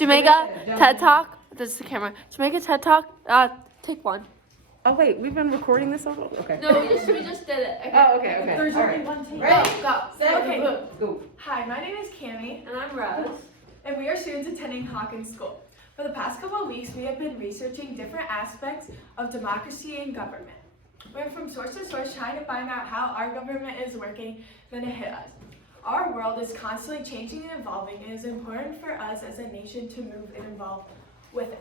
Jamaica TED Talk. This is the camera. Jamaica TED Talk. Take one. Oh wait, we've been recording this already? Okay. No, we just did it. Okay. Oh, okay. There's All only right. one take. Ready? Go. Okay. Go. Hi, my name is Cammie, And I'm Rose. and we are students attending Hawkins School. For the past couple of weeks, we have been researching different aspects of democracy and government. We went from source to source trying to find out how our government is working, then it hit us. Our world is constantly changing and evolving, and it is important for us as a nation to move and evolve with it.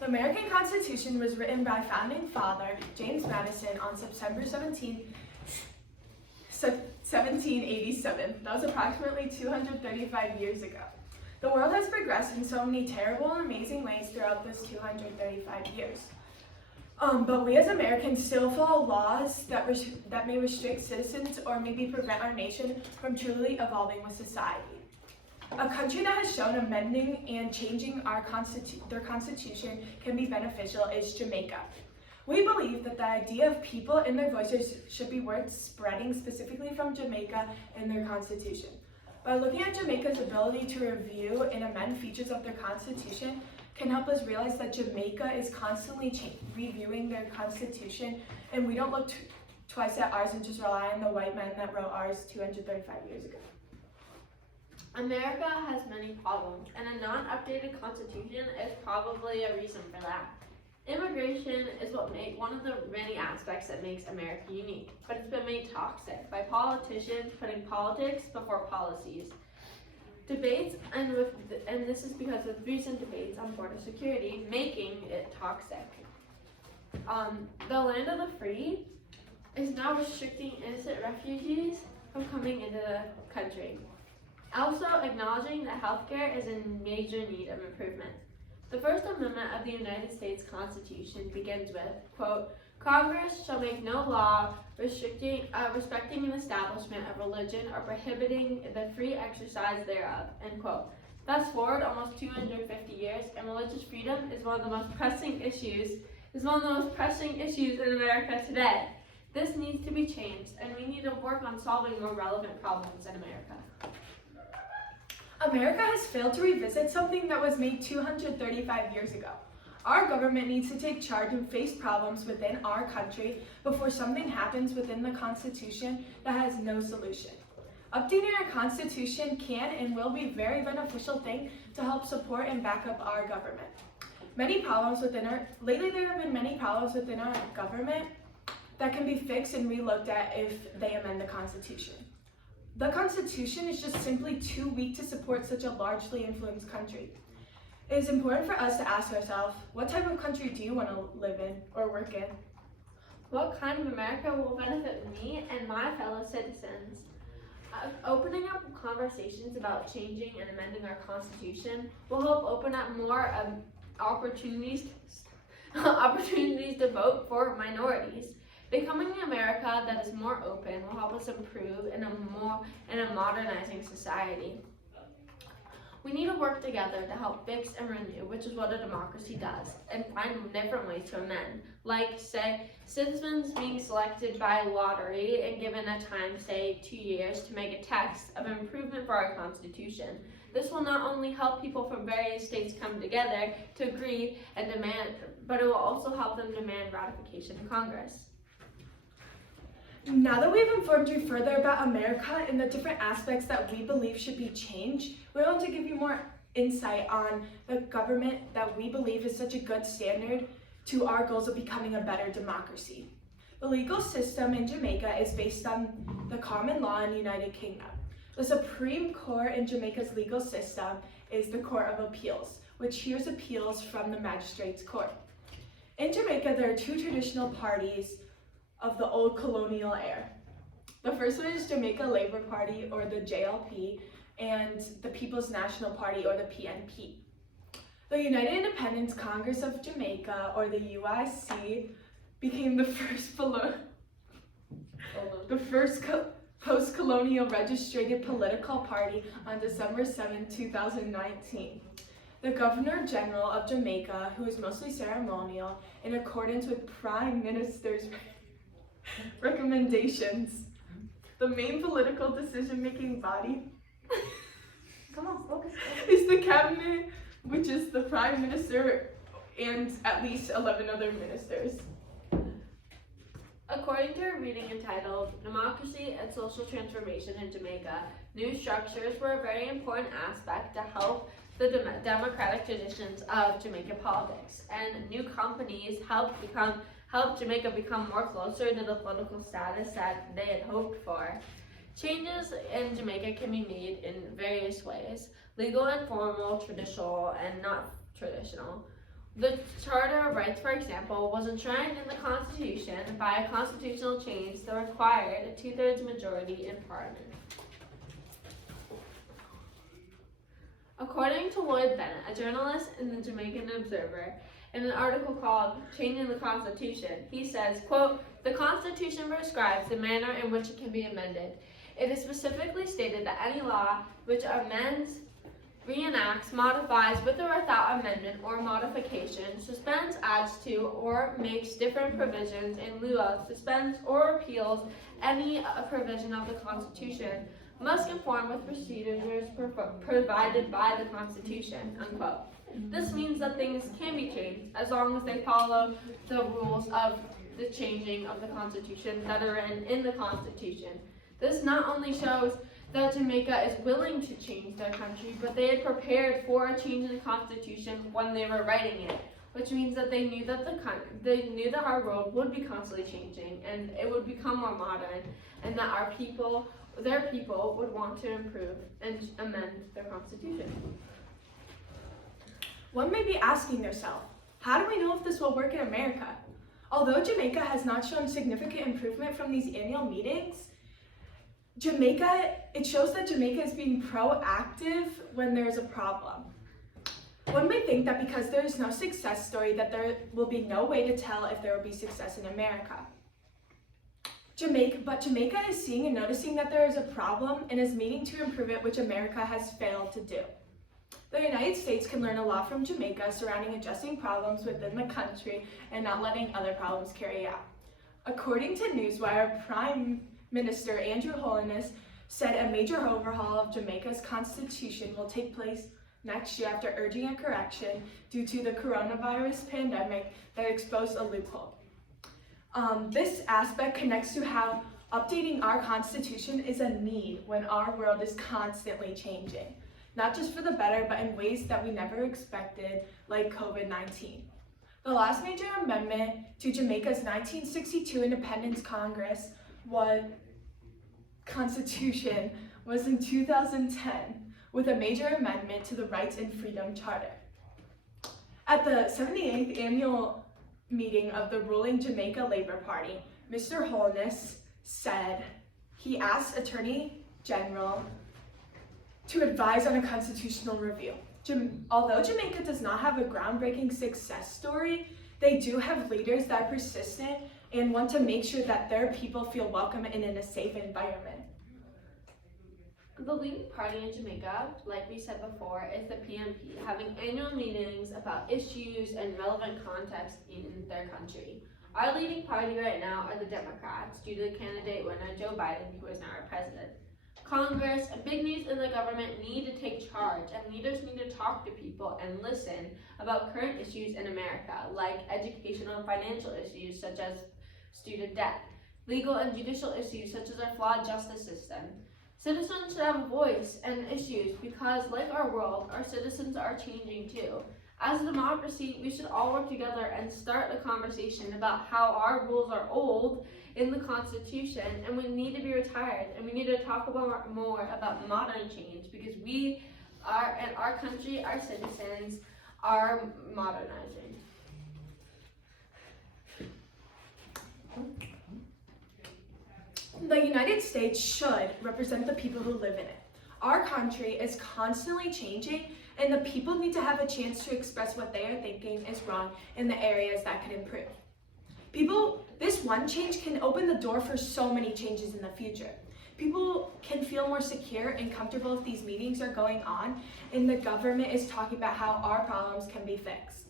The American Constitution was written by founding father James Madison on September 17, 1787. That was approximately 235 years ago. The world has progressed in so many terrible and amazing ways throughout this 235 years. But we as Americans still follow laws that may restrict citizens or maybe prevent our nation from truly evolving with society. A country that has shown amending and changing their constitution can be beneficial is Jamaica. We believe that the idea of people and their voices should be worth spreading specifically from Jamaica and their constitution. By looking at Jamaica's ability to review and amend features of their constitution can help us realize that Jamaica is constantly reviewing their constitution, and we don't look twice at ours and just rely on the white men that wrote ours 235 years ago. America has many problems, and a non-updated constitution is probably a reason for that. Immigration is one of the many aspects that makes America unique, but it's been made toxic by politicians putting politics before policies. Debates, and this is because of recent debates on border security, making it toxic. The land of the free is now restricting innocent refugees from coming into the country. Also acknowledging that healthcare is in major need of improvement. The First Amendment of the United States Constitution begins with, quote, Congress shall make no law respecting an establishment of religion or prohibiting the free exercise thereof, end quote. Fast forward almost 250 years, and religious freedom is one of the most pressing issues in America today. This needs to be changed, and we need to work on solving more relevant problems in America. America has failed to revisit something that was made 235 years ago. Our government needs to take charge and face problems within our country before something happens within the Constitution that has no solution. Updating our Constitution can and will be a very beneficial thing to help support and back up our government. Lately there have been many problems within our government that can be fixed and relooked at if they amend the Constitution. The Constitution is just simply too weak to support such a largely influenced country. It is important for us to ask ourselves, what type of country do you want to live in or work in? What kind of America will benefit me and my fellow citizens? Opening up conversations about changing and amending our Constitution will help open up more opportunities to vote for minorities. Becoming an America that is more open will help us improve in a modernizing society. We need to work together to help fix and renew, which is what a democracy does, and find different ways to amend. Like, say, citizens being selected by lottery and given a time, say 2 years, to make a text of improvement for our Constitution. This will not only help people from various states come together to agree and demand, but it will also help them demand ratification in Congress. Now that we've informed you further about America and the different aspects that we believe should be changed, we want to give you more insight on the government that we believe is such a good standard to our goals of becoming a better democracy. The legal system in Jamaica is based on the common law in the United Kingdom. The Supreme Court in Jamaica's legal system is the Court of Appeals, which hears appeals from the Magistrates Court. In Jamaica, there are two traditional parties of the old colonial era. The first one is Jamaica Labour Party, or the JLP, and the People's National Party, or the PNP. The United Independence Congress of Jamaica, or the UIC, became the first post-colonial registered political party on December 7, 2019. The Governor General of Jamaica, who is mostly ceremonial, in accordance with Prime Minister's recommendations, the main political decision-making body Come on, focus. is the cabinet which is the Prime Minister and at least 11 other ministers. According to a reading entitled Democracy and Social Transformation in Jamaica, new structures were a very important aspect to help the democratic traditions of Jamaican politics, and new companies helped Jamaica become more closer to the political status that they had hoped for. Changes in Jamaica can be made in various ways: legal and formal, traditional and not traditional. The Charter of Rights, for example, was enshrined in the Constitution by a constitutional change that required a 2/3 majority in Parliament. According to Lloyd Bennett, a journalist in the Jamaican Observer, in an article called Changing the Constitution, he says, quote, "The Constitution prescribes the manner in which it can be amended. It is specifically stated that any law which amends, reenacts, modifies with or without amendment or modification, suspends, adds to, or makes different provisions in lieu of, suspends, or repeals any provision of the Constitution, must conform with procedures provided by the Constitution," unquote. This means that things can be changed as long as they follow the rules of the changing of the Constitution that are in the Constitution. This not only shows that Jamaica is willing to change their country, but they had prepared for a change in the Constitution when they were writing it, which means that they knew that our world would be constantly changing and it would become more modern, and that their people would want to improve and amend their Constitution. One may be asking themselves, how do we know if this will work in America? Although Jamaica has not shown significant improvement from these annual meetings, it shows that Jamaica is being proactive when there is a problem. One may think that because there is no success story that there will be no way to tell if there will be success in America. But Jamaica is seeing and noticing that there is a problem and is meeting to improve it, which America has failed to do. The United States can learn a lot from Jamaica surrounding addressing problems within the country and not letting other problems carry out. According to Newswire, Prime Minister Andrew Holness said a major overhaul of Jamaica's constitution will take place next year after urging a correction due to the coronavirus pandemic that exposed a loophole. This aspect connects to how updating our constitution is a need when our world is constantly changing, not just for the better, but in ways that we never expected, like COVID-19. The last major amendment to Jamaica's 1962 Independence Congress Constitution was in 2010, with a major amendment to the Rights and Freedom Charter. At the 78th annual meeting of the ruling Jamaica Labour Party, Mr. Holness said he asked Attorney General to advise on a constitutional review. Although Jamaica does not have a groundbreaking success story, they do have leaders that are persistent and want to make sure that their people feel welcome and in a safe environment. The leading party in Jamaica, like we said before, is the PNP, having annual meetings about issues and relevant context in their country. Our leading party right now are the Democrats, due to the candidate winner, Joe Biden, who is now our president. Congress, big news in the government, need to take charge, and leaders need to talk to people and listen about current issues in America, like educational and financial issues such as student debt, legal and judicial issues such as our flawed justice system. Citizens should have a voice and issues because, like our world, our citizens are changing too. As a democracy, we should all work together and start a conversation about how our rules are old in the Constitution and we need to be retired, and we need to talk about more about modern change because we are, in our country, our citizens are modernizing. The United States should represent the people who live in it. Our country is constantly changing, and the people need to have a chance to express what they are thinking is wrong in the areas that could improve. This one change can open the door for so many changes in the future. People can feel more secure and comfortable if these meetings are going on and the government is talking about how our problems can be fixed.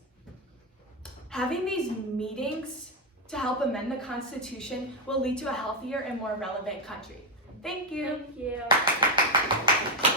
Having these meetings to help amend the Constitution will lead to a healthier and more relevant country. Thank you. Thank you.